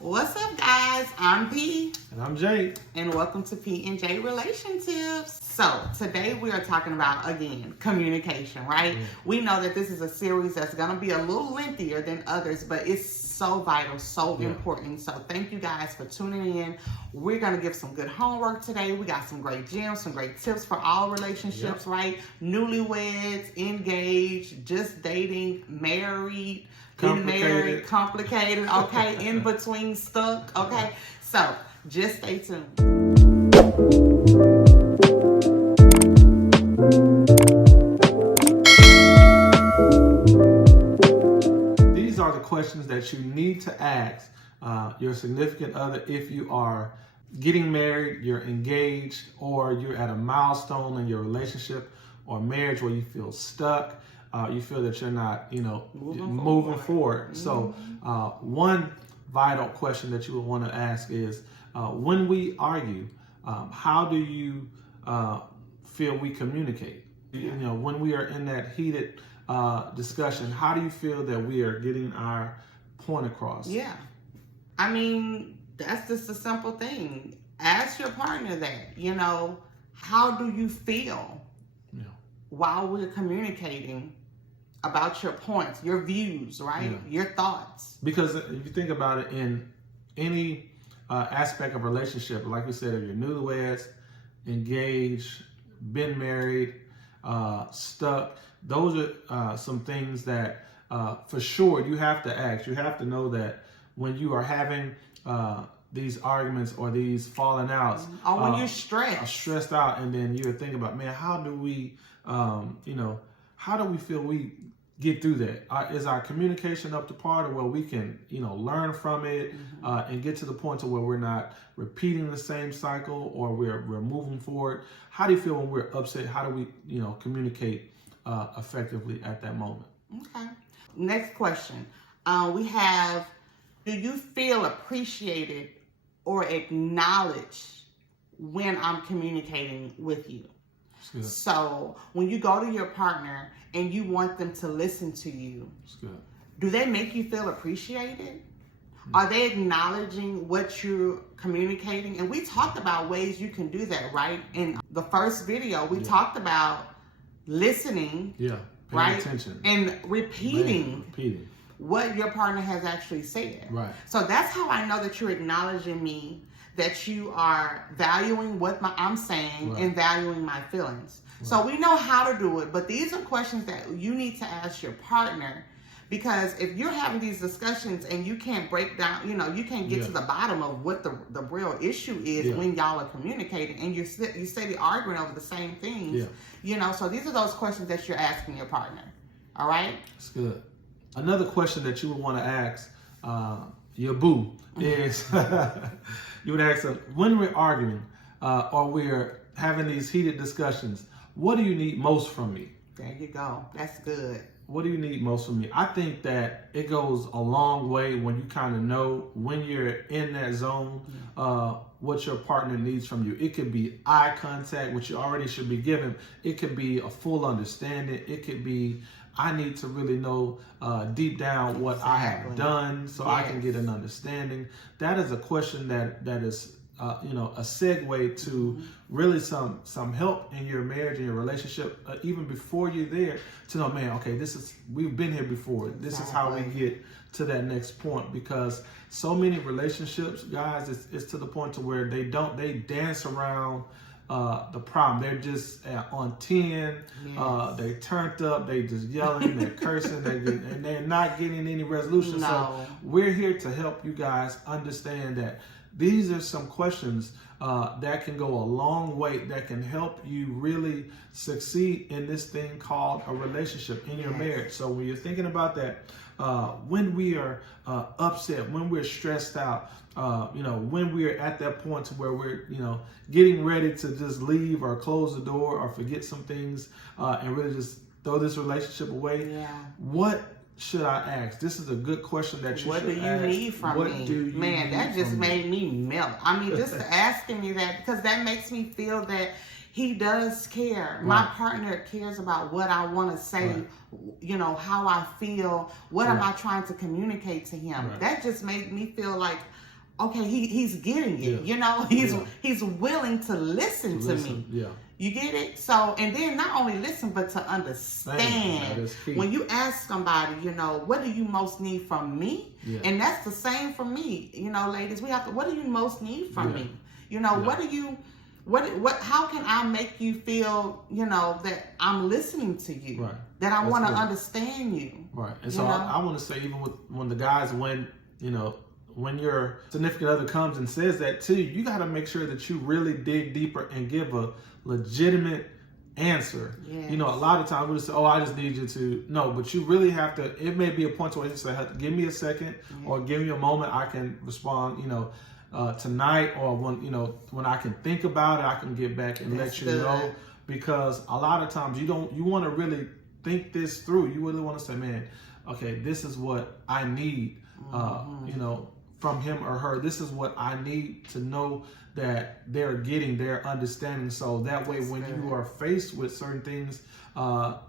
What's up, guys? I'm P. And I'm Jay. And welcome to PandjRelationtips. So, today we are talking about, again, communication, right? We know that this is a series that's going to be a little lengthier than others, but it's so vital, so important. So, thank you guys for tuning in. We're going to give some good homework today. We got some great gems, some great tips for all relationships, right? Newlyweds, engaged, just dating, married, Complicated. Complicated, okay, in between, stuck, okay. So just stay tuned. These are the questions that you need to ask your significant other if you are getting married, you're engaged, or you're at a milestone in your relationship or marriage where you feel stuck. You feel that you're not, moving forward. So one vital question that you would want to ask is, when we argue, how do you feel we communicate? When we are in that heated discussion, how do you feel that we are getting our point across? Yeah. I mean, that's just a simple thing. Ask your partner that, how do you feel while we're communicating about your points, your views, right? Your thoughts. Because if you think about it, in any aspect of relationship, like we said, if you're newlyweds, engaged, been married, stuck, those are some things that for sure you have to ask. You have to know that when you are having these arguments or these falling outs, or when you're stressed out, and then you're thinking about, man, how do we, how do we feel we get through that? Is our communication up to par to where we can, learn from it and get to the point to where we're not repeating the same cycle or we're moving forward? How do you feel when we're upset? How do we, communicate effectively at that moment? Okay. Next question. We have, do you feel appreciated or acknowledged when I'm communicating with you? So when you go to your partner and you want them to listen to you, do they make you feel appreciated? Are they acknowledging what you're communicating? And we talked about ways you can do that, right? In the first video, we talked about listening, paying attention, and repeating what your partner has actually said. Right. So that's how I know that you're acknowledging me, that you are valuing what I'm saying and valuing my feelings. So we know how to do it, but these are questions that you need to ask your partner, because if you're having these discussions and you can't break down, you can't get to the bottom of what the real issue is when y'all are communicating and you steady arguing over the same things, so these are those questions that you're asking your partner. All right? That's good. Another question that you would want to ask your boo is, you would ask them, when we're arguing or we're having these heated discussions, what do you need most from me? There you go. That's good. What do you need most from me? I think that it goes a long way when you kind of know when you're in that zone, what your partner needs from you. It could be eye contact, which you already should be giving. It could be a full understanding. It could be, I need to really know deep down what I have done so I can get an understanding. That is a question that is, a segue to really some help in your marriage and your relationship, even before you're there, to know, man, okay, we've been here before. This is how we get to that next point, because so many relationships, guys, it's to the point to where they dance around the problem. They're just on 10. They turned up. They just yelling. They're cursing. And they're not getting any resolution. No. So we're here to help you guys understand that these are some questions that can go a long way, that can help you really succeed in this thing called a relationship in your marriage. So when you're thinking about that, when we are upset, when we're stressed out, when we're at that point to where we're, getting ready to just leave or close the door or forget some things and really just throw this relationship away, what should I ask? This is a good question that you should ask. What do you need from me? Man, that just made me melt. I mean, just asking me that, because that makes me feel that he does care. Right. My partner cares about what I want to say, right. You know, how I feel, what am I trying to communicate to him. Right. That just made me feel like okay, he's getting it. He's willing to listen to me. Yeah. You get it? So, and then not only listen, but to understand. When you ask somebody, what do you most need from me? Yeah. And that's the same for me. Ladies, we have to, what do you most need from me? What do you, how can I make you feel, that I'm listening to you? Right. That I want to understand you. Right. And so I want to say, even when the guys, when your significant other comes and says that to you, you got to make sure that you really dig deeper and give a legitimate answer. Yes. A lot of times we just say, I just need you to. No, but you really have to. It may be a point where you say, give me a second or give me a moment. I can respond, tonight, or when I can think about it, I can get back and let you know. Because a lot of times you want to really think this through. You really want to say, man, okay, this is what I need, from him or her. This is what I need to know that they're understanding. So that way, when you are faced with certain things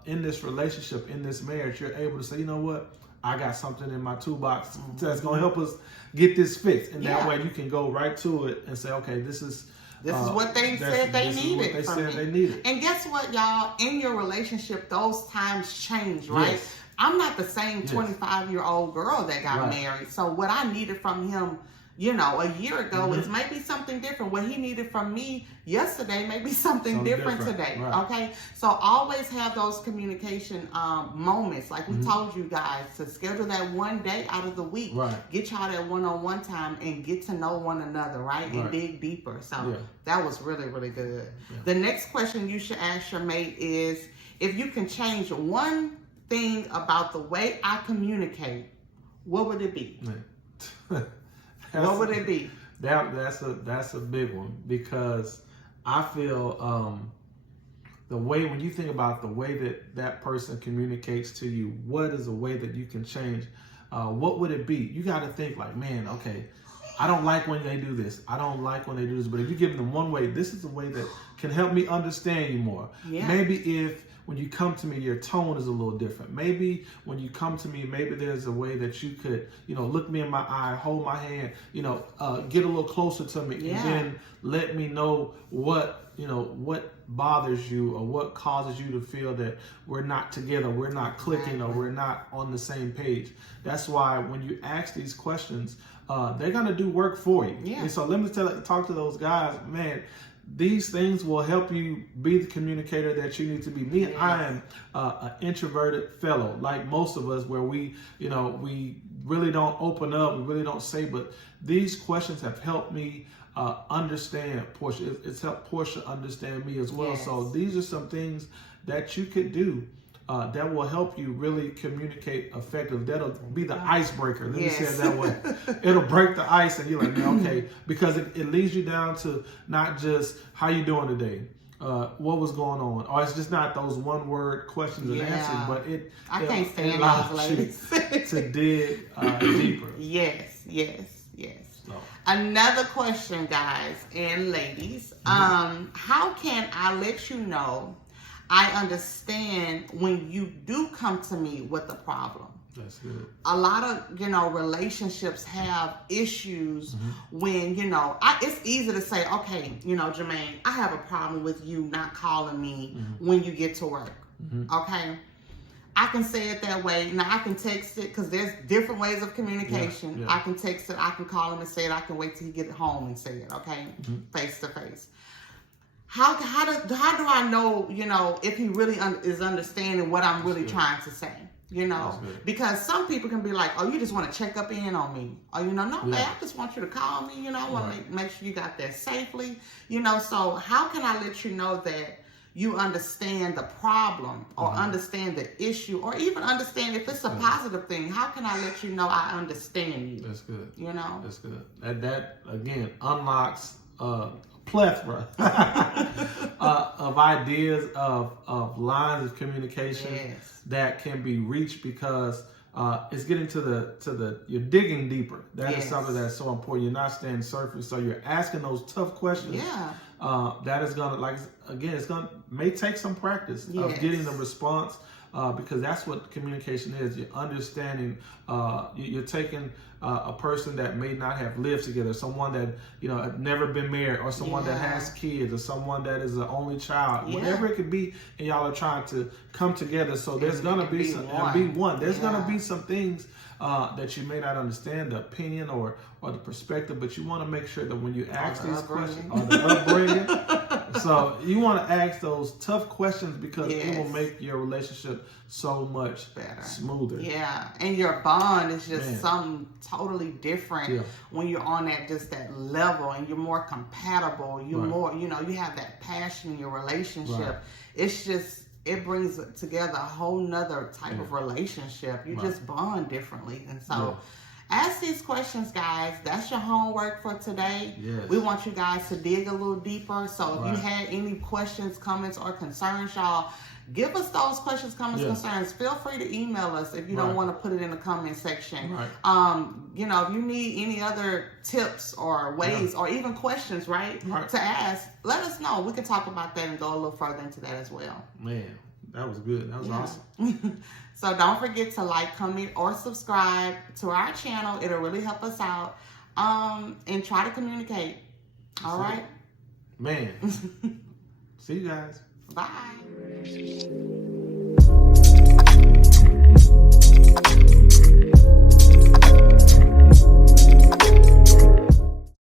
in this relationship, in this marriage, you're able to say, you know what? I got something in my toolbox that's going to help us get this fixed. And that way you can go right to it and say, okay, this is what they said they needed from me. And guess what, y'all? In your relationship, those times change, right? Yes. I'm not the same 25-year-old girl that got married. So what I needed from him, a year ago is maybe something different. What he needed from me yesterday may be something different today. Right. Okay? So always have those communication moments. Like we told you guys to schedule that one day out of the week. Right. Get y'all that one-on-one time and get to know one another, right? And dig deeper. So that was really, really good. Yeah. The next question you should ask your mate is, if you can change one thing about the way I communicate, what would it be? What would it be? That's a big one, because I feel the way, when you think about the way that person communicates to you, what is a way that you can change? What would it be? You got to think like, man, okay, I don't like when they do this. I don't like when they do this. But if you give them one way, this is the way that can help me understand you more. Yeah. Maybe if when you come to me, your tone is a little different. Maybe when you come to me, maybe there's a way that you could, look me in my eye, hold my hand, get a little closer to me, and then let me know what bothers you or what causes you to feel that we're not together, we're not clicking, or we're not on the same page. That's why when you ask these questions, they're going to do work for you. Yeah. And so let me talk to those guys, man. These things will help you be the communicator that you need to be. Me, I am an introverted fellow, like most of us, where we really don't open up, we really don't say, but these questions have helped me understand Portia. It's helped Portia understand me as well. Yes. So these are some things that you could do that will help you really communicate effectively. That'll be the icebreaker. Let me say it that way. It'll break the ice, and you're like, okay, because it leads you down to not just how you doing today, what was going on, or it's just not those one-word questions and answers, but it can't stand those ladies to dig deeper. Yes. So. Another question, guys and ladies. How can I let you know I understand when you do come to me with a problem? That's good. A lot of, relationships have issues when, it's easy to say, okay, Jermaine, I have a problem with you not calling me when you get to work. Okay? I can say it that way. Now, I can text it because there's different ways of communication. Yeah. I can text it. I can call him and say it. I can wait till he get home and say it, okay? Face to face. How do I know, if he really is understanding what I'm really trying to say, Because some people can be like, oh, you just want to check up in on me. Or, no, babe, I just want you to call me, I want to make sure you got there safely, So how can I let you know that you understand the problem or understand the issue or even understand if it's a positive thing? How can I let you know I understand you? That's good. That's good. That again, unlocks plethora of ideas of lines of communication that can be reached, because it's getting to the you're digging deeper. That is something that's so important. You're not staying surface, so you're asking those tough questions. That is gonna, may take some practice of getting the response, because that's what communication is. You're understanding, you're taking a person that may not have lived together, someone that, you know, had never been married, or someone that has kids, or someone that is an only child, whatever it could be, and y'all are trying to come together. So there's gonna be some There's gonna be some things that you may not understand the opinion or the perspective, but you want to make sure that when you ask these questions, or the upbringing, so you want to ask those tough questions, because it will make your relationship so much better, smoother. Yeah, and your bond is just something totally different when you're on that level, and you're more compatible. You're more, you know, you have that passion in your relationship. It's just, it brings together a whole nother type of relationship. You just bond differently. And so ask these questions, guys. That's your homework for today. We want you guys to dig a little deeper. So if you had any questions, comments, or concerns, y'all, give us those questions, comments, concerns. Feel free to email us if you don't want to put it in the comment section. You know, if you need any other tips or ways or even questions, to ask, let us know. We can talk about that and go a little further into that as well. Man, that was good. That was awesome. So don't forget to like, comment, or subscribe to our channel. It'll really help us out. And try to communicate. All right? Man. See you guys. Bye.